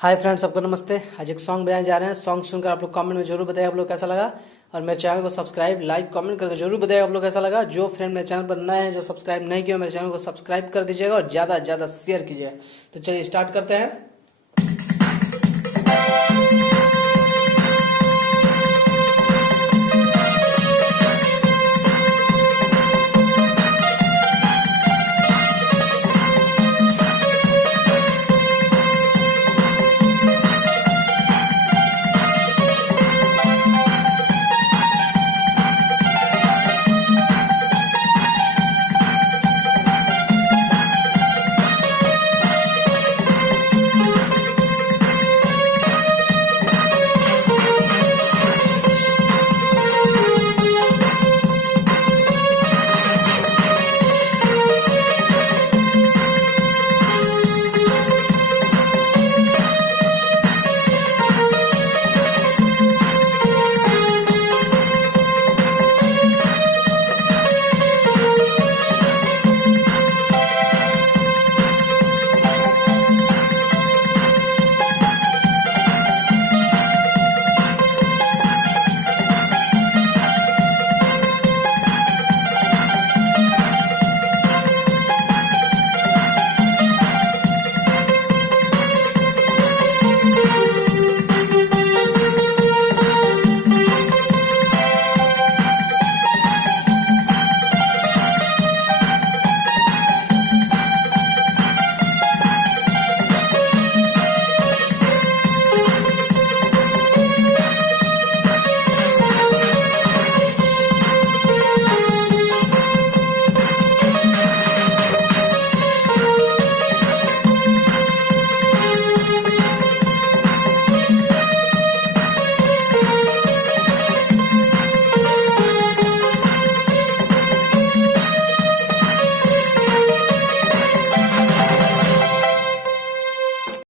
Hi friends, सबको नमस्ते। आज एक सॉन्ग बजाने जा रहे हैं। सॉन्ग सुनकर आप लोग कमेंट में जरूर बताइए आप लोग कैसा लगा, और मेरे चैनल को सब्सक्राइब, लाइक, कमेंट करके जरूर बताइए आप लोग कैसा लगा। जो फ्रेंड मेरे चैनल पर नए हैं, जो सब्सक्राइब नहीं किया, मेरे चैनल को सब्सक्राइब कर दीजिएगा और ज़्यादा से ज़्यादा शेयर कीजिएगा। तो चलिए स्टार्ट करते हैं।